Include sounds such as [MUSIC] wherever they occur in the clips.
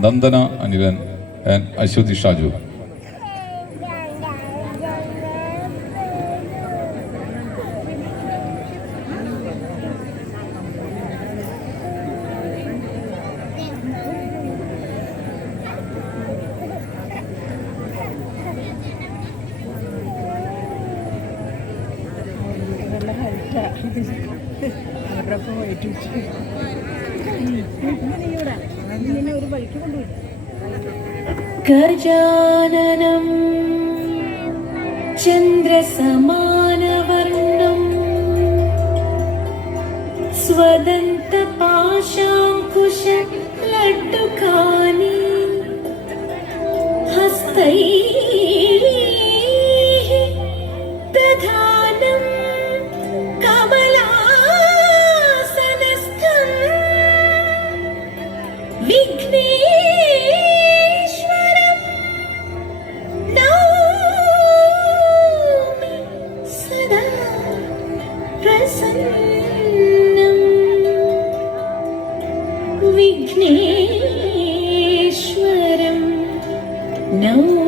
Nandana Anilan and Aswathy Shaju. [LAUGHS] അവരുടെ പോയിട്ട് ഗജാനനം ചന്ദ്രസമാനവർണം സ്വതന്ത പാശാങ്കുശ ലഡ്ഡുകാനി ഹസ്തൈ ईश्वरं नमो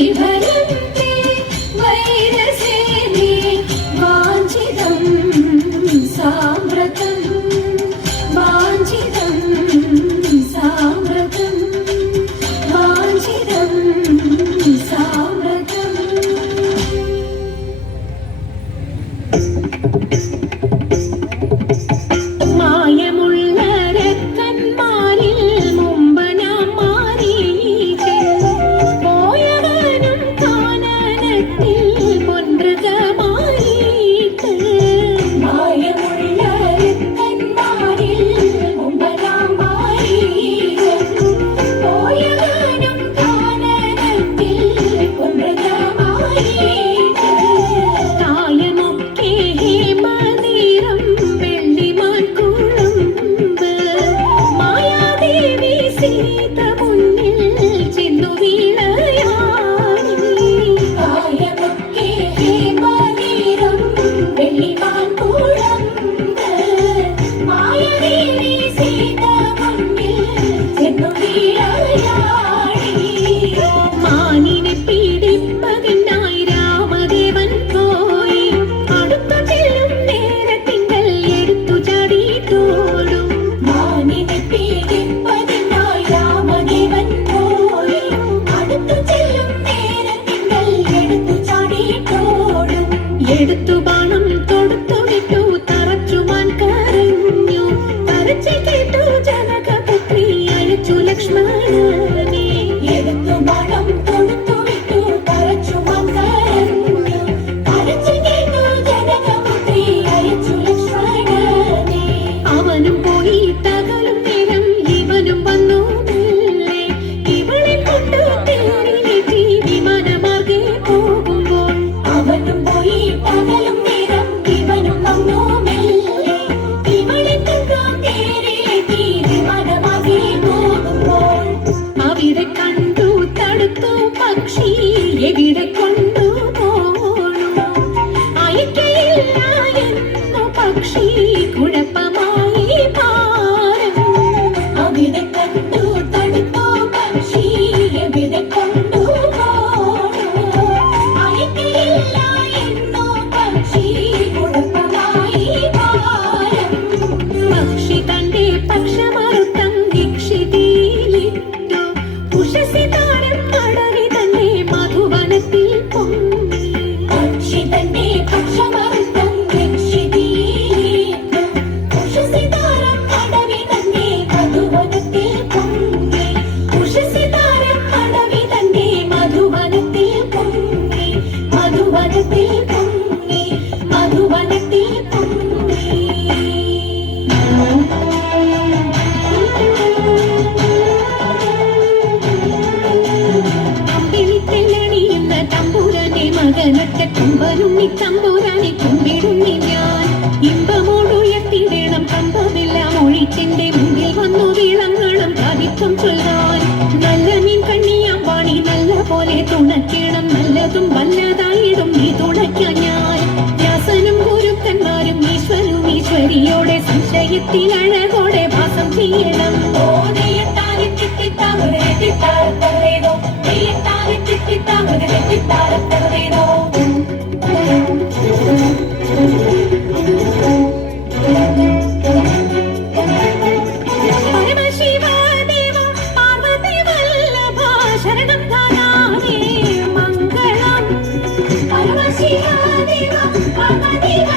ഇവരും എന്റെ മുന്നിൽ വന്നു വിളങ്ങണം കവിത്വം ചൊല്ലാൻ നല്ല മീൻ കണ്ണിയാം വാണി നല്ല പോലെ തുണക്കണം നല്ലതും വല്ലതായിടും നീ തുണയ്ക്കാൻ ഞാൻ. വ്യാസനും ഗുരുക്കന്മാരും ഈശ്വരും ഈശ്വരിയോടെ സംശയത്തിൽ അഴകോടെ വാസം ചെയ്യണം ോ. Bye.